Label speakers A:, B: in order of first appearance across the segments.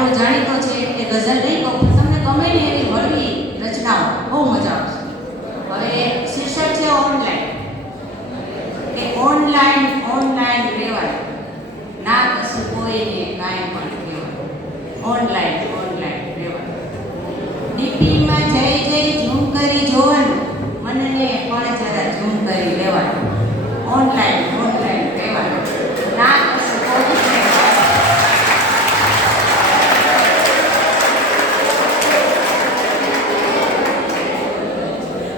A: એવો જાણીતો છે એ ગઝલ નહીં કહું તમને ગમે ને એવી હળવી રચનાઓ, બહુ મજા આવશે. હવે શીર્ષક છે ઓનલાઈન કે ઓનલાઈન ઓનલાઈન રેવાય ના કશું કોઈને કાંઈ પણ કહેવાય. ઓનલાઈન રહેવાય ડીપીમાં જઈ જઈ ઝૂમ કરી જોવાનું મનને પણ જરા ઝૂમ કરી લેવાનું ઓનલાઈન ઓનલાઈન રહેવાનું ના કશું કોઈને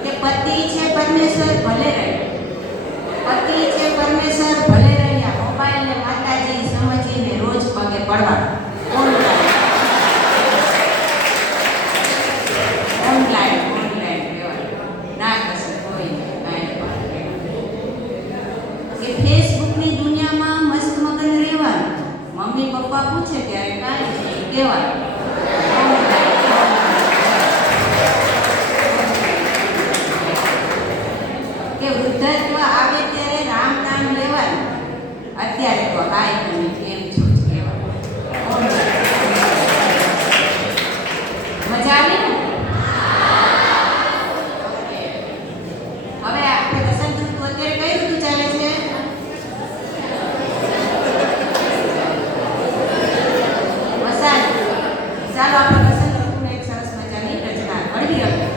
A: કે પતિ છે પરમેશ્વર ભલે રહ્યા. પતિ છે પરમેશ્વર ભલે રહ્યા. મોબાઈલને માતાજી સમજીને રોજ પગે પડવા ઓનલાઈન ઓનલાઈન કહેવાય ના કે ફેસબુકની દુનિયામાં મસ્ત મગન રહેવાનું. મમ્મી પપ્પા પૂછે ત્યારે કાંઈ કહેવાય અત્યારે તો હાય તમે કેમ છો જ કહેવાનું મજા આવી ને હવે આપણે વસંત ઋતુ અત્યારે કઈ ઋતુ ચાલે છે વસંત ચાલો આપણે વસંત ઋતુને એક સરસ મજાની રચના ઘડી લઈએ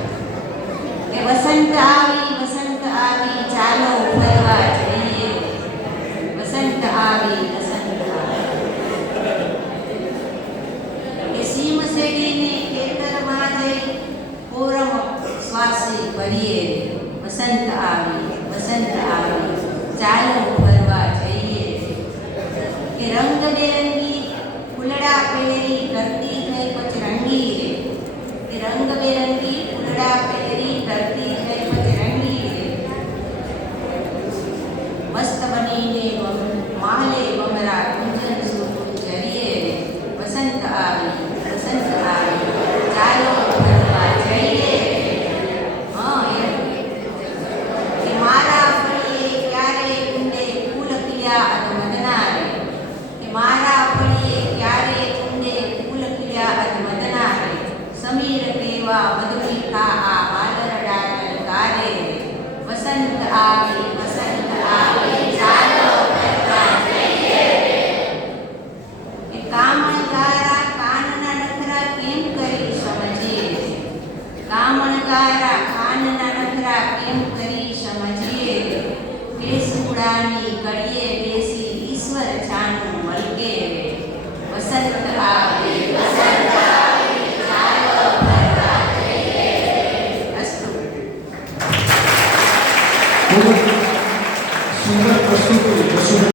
A: કે વસંત આવી વસંત આવી ચાલો Blackberry કામણગારા ખાનના નખરા કેમ કરી સમજીએ. બેસુડાની કડીએ બેસી ઈશ્વર છાનું મલકે. વસંત આવે, વસંત
B: સુંદર પ્રસ્તુતિ